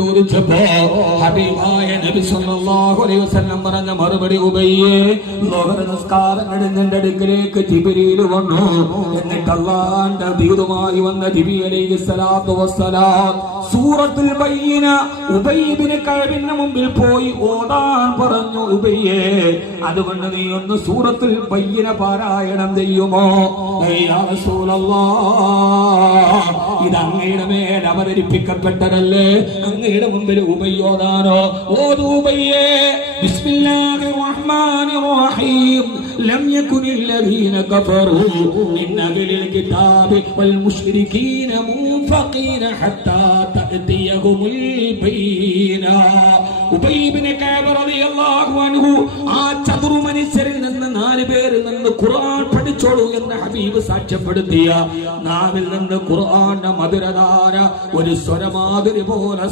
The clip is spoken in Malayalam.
ചോദിച്ചപ്പോ ഹബീബായ നബി സല്ലല്ലാഹു അലൈഹി വസല്ലം പറഞ്ഞ മറുപടി ഉബയ്യേ ലോഹർ നിസ്കാരം കഴിഞ്ഞ അടുക്കലേക്ക് ജിബ്രീൽ വന്നു. എന്നിട്ട് അല്ലാഹുവിന്റെ ദൂതമായി വന്ന ജിബ്രീൽ അലൈഹിസ്സലാത്തു വസ്സലാം സൂറത്തുൽ ബയ്യിന ഉബയ്യ് ഇബ്നു കഅബിന്റെ മുമ്പിൽ പോയി ഓതാൻ പറഞ്ഞു. ഉബയ്യേ, അതുകൊണ്ട് നീ ഒന്ന് സൂറത്തുൽ ബയ്യിന പാരായണം ചെയ്യുമോ? യാ റസൂലല്ലാഹ്, ഇത് അങ്ങയുടെ മേൽ അവതരിപ്പിക്കപ്പെട്ടതല്ലേ, അങ്ങയുടെ മുമ്പിൽ ഉബയ്യ് ഓതാനോ? ഓതു ഉബയ്യേ. ബിസ്മില്ലാഹിർ റഹ്മാനിർ റഹീം. ലം യകുനിൽ ലദീന കഫറൂ മിൻ അഹ്ലിൽ കിതാബി വൽ മുശ്രികീന മുൻഫഖീന ഹത്താ തഅതിയഹുമുൽ ബയ്യിന. ഉബയ്യ് ഇബ്നു കഅബ് റളിയല്ലാഹു അൻഹു ആ ചതുർ മനുഷ്യരിൽ നിന്ന് 4 പേരിൽ നിന്ന് ഖുർആൻ പഠിച്ചോളൂ എന്ന് ഹബീബ് സാക്ഷ്യപ്പെടുത്തിയ നാവിൽ നിന്ന് ഖുർആന്റെ മധുരധാര ഒരു സ്വരമാതിരി പോലെ